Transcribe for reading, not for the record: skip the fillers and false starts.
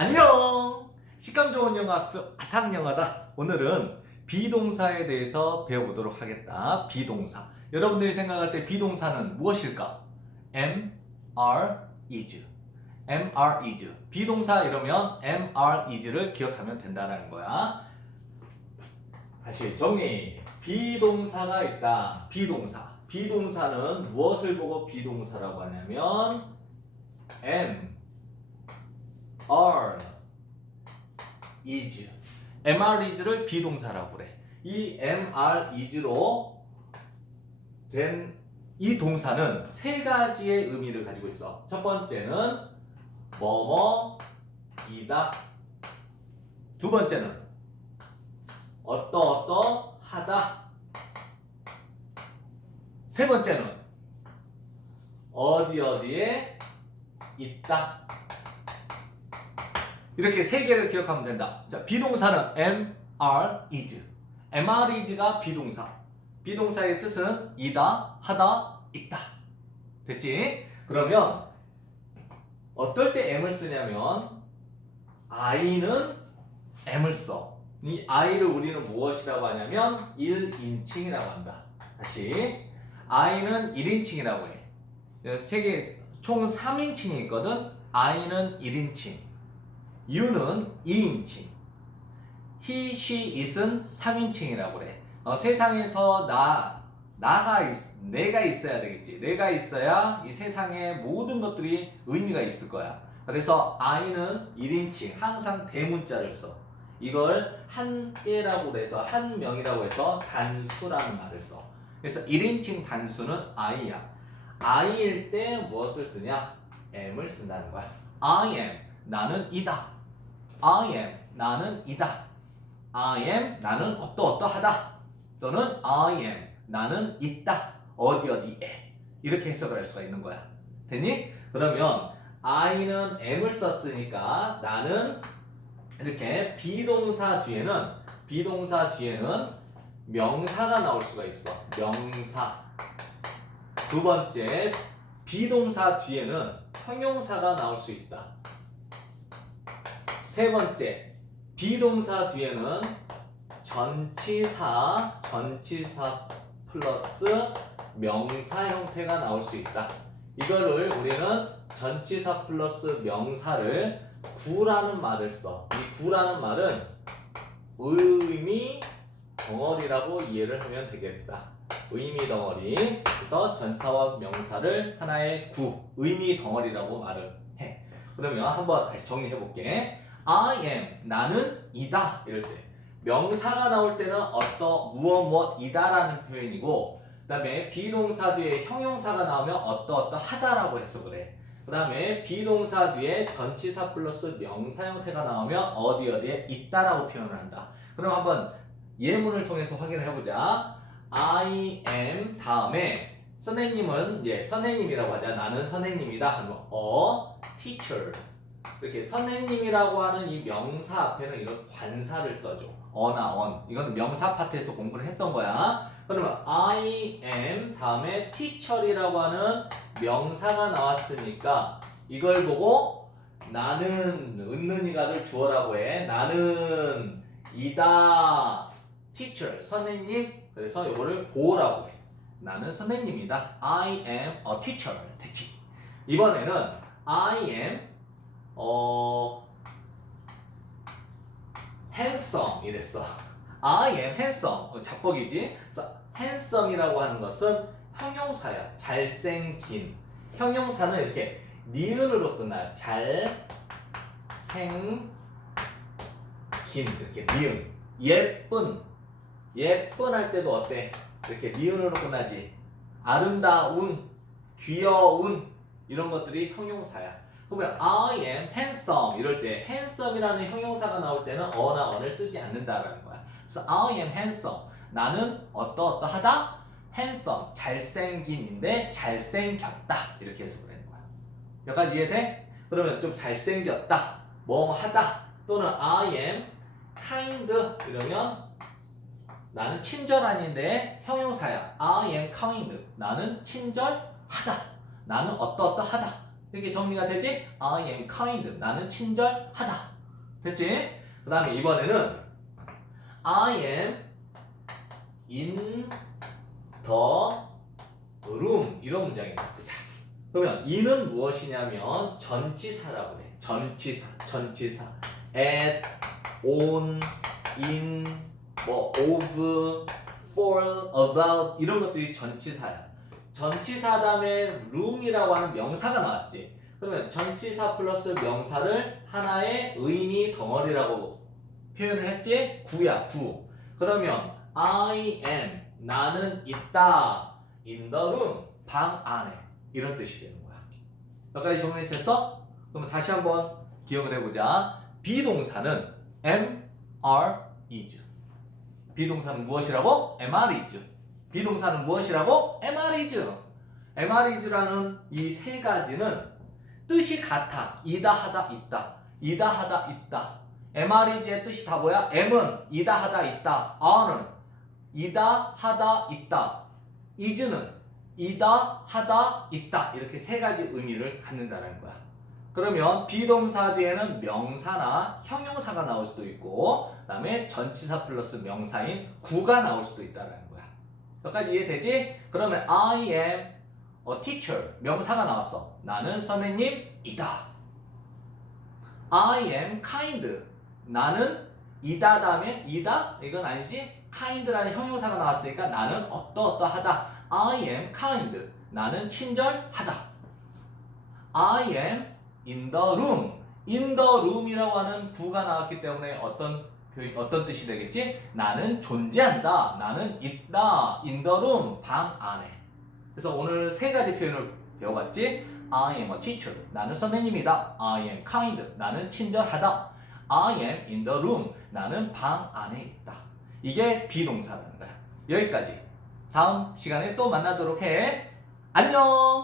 안녕! 식감 좋은 영어 학습 아상영어다. 오늘은 비동사에 대해서 배워보도록 하겠다. 비동사. 여러분들이 생각할 때 비동사는 무엇일까? am, are, is. am, are, is. 비동사 이러면 am, are, is를 기억하면 된다는 거야. 다시 정리. 비동사가 있다. 비동사. 비동사는 무엇을 보고 비동사라고 하냐면 am, are, is. am, are, is를 비동사라고 그래. 이 am, are, is로 된 이 동사는 세 가지의 의미를 가지고 있어. 첫 번째는 뭐뭐이다. 두 번째는 어떠어떠하다. 세 번째는 어디 어디에 있다. 이렇게 세 개를 기억하면 된다. 자, 비동사는 am, are, is. am, are, is가 비동사. 비동사의 뜻은 이다, 하다, 있다. 됐지? 그러면 어떨 때 am을 쓰냐면 I는 am을 써. 이 I를 우리는 무엇이라고 하냐면 1인칭이라고 한다. 다시 I는 1인칭이라고 해. 세계 총 3인칭이 있거든. I는 1인칭. You는 2인칭. He, she, it은 3인칭이라고 그래. 세상에서 내가 있어야 되겠지. 내가 있어야 이 세상의 모든 것들이 의미가 있을 거야. 그래서 I는 1인칭, 항상 대문자를 써. 이걸 한 개라고 해서, 한 명이라고 해서 단수라는 말을 써. 그래서 1인칭 단수는 I야. I일 때 무엇을 쓰냐? am을 쓴다는 거야. I am, 나는 이다. I am, 나는 이다. I am, 나는 어떠어떠하다. 또는 I am, 나는 있다. 어디 어디에. 이렇게 해석을 할 수가 있는 거야. 됐니? 그러면 I는 am을 썼으니까 나는 이렇게 비동사 뒤에는 명사가 나올 수가 있어. 명사. 두 번째, 비동사 뒤에는 형용사가 나올 수 있다. 세 번째, 비동사 뒤에는 전치사 플러스 명사 형태가 나올 수 있다. 이거를 우리는 전치사 플러스 명사를 구라는 말을 써. 이 구라는 말은 의미 덩어리라고 이해를 하면 되겠다. 의미 덩어리. 그래서 전치사와 명사를 하나의 구, 의미 덩어리라고 말을 해. 그러면 한번 다시 정리해 볼게. I am, 나는 이다. 이럴 때. 명사가 나올 때는 무엇이다라는 표현이고, 그 다음에 비동사 뒤에 형용사가 나오면 어떠하다라고 해서 그래. 그 다음에 비동사 뒤에 전치사 플러스 명사 형태가 나오면 어디에 있다라고 표현을 한다. 그럼 한번 예문을 통해서 확인을 해보자. I am 다음에 선생님은 선생님이라고 하자. 나는 선생님이다 하면 teacher. 이렇게 선생님이라고 하는 이 명사 앞에는 이런 관사를 써줘. 어나 on. 이건 명사 파트에서 공부를 했던 거야. 그러면 I am 다음에 teacher이라고 하는 명사가 나왔으니까 이걸 보고 나는 은는이가를 주어라고 해. 나는 이다 teacher 선생님. 그래서 이거를 보라고 해. 나는 선생님이다. I am a teacher. 됐지? 이번에는 I am handsome 이랬어. I am handsome. 잡복이지? 그래서 handsome이라고 하는 것은 형용사야. 잘생긴. 형용사는 이렇게 니은으로 끝나. 잘생긴. 이렇게 니은. 예쁜 할 때도 어때? 이렇게 니은으로 끝나지. 아름다운, 귀여운 이런 것들이 형용사야. 그러면 I am handsome 이럴 때 handsome이라는 형용사가 나올 때는 어나 on을 쓰지 않는다라는 거야. 그래서 I am handsome. 나는 어떠하다? handsome. 잘생긴인데 잘생겼다. 이렇게 해석을 하는 거야. 여기까지 이해돼? 그러면 좀 잘생겼다. 뭐 하다. 또는 I am kind 이러면 나는 친절한인데 형용사야. I am kind. 나는 친절하다. 나는 어떠하다. 이렇게 정리가 되지? I am kind. 나는 친절하다. 됐지? 그 다음에 이번에는 I am in the room. 이런 문장이 나쁘자. 그러면 in은 무엇이냐면 전치사라고 해. 전치사. at, on, in, of, for, about 이런 것들이 전치사야. 전치사 다음에 room이라고 하는 명사가 나왔지. 그러면 전치사 플러스 명사를 하나의 의미 덩어리라고 표현을 했지? 구야, 구. 그러면 I am, 나는 있다. in the room, 방 안에. 이런 뜻이 되는 거야. 여기까지 정리됐어? 그러면 다시 한번 기억을 해보자. 비동사는 am, are, is. 비동사는 무엇이라고? am, are, is. 비동사는 무엇이라고? am, are, is. am, are, is라는 이 세 가지는 뜻이 같아. 이다, 하다, 있다. 이다, 하다, 있다. am, are, is의 뜻이 다 뭐야? am은 이다, 하다, 있다. are는 이다, 하다, 있다. is는 이다, 하다, 있다. 이렇게 세 가지 의미를 갖는다는 거야. 그러면 비동사 뒤에는 명사나 형용사가 나올 수도 있고, 그 다음에 전치사 플러스 명사인 구가 나올 수도 있다는 거야. 여기까지 이해되지? 그러면 I am a teacher. 명사가 나왔어. 나는 선생님이다. I am kind. 나는 이다 다음에 이다? 이건 아니지? kind라는 형용사가 나왔으니까 나는 어떠하다. I am kind. 나는 친절하다. I am in the room. in the room이라고 하는 구가 나왔기 때문에 어떤 뜻이 되겠지? 나는 존재한다. 나는 있다. in the room. 방 안에. 그래서 오늘 세 가지 표현을 배워봤지? I am a teacher. 나는 선생님이다. I am kind. 나는 친절하다. I am in the room. 나는 방 안에 있다. 이게 비동사라는 거야. 여기까지. 다음 시간에 또 만나도록 해. 안녕!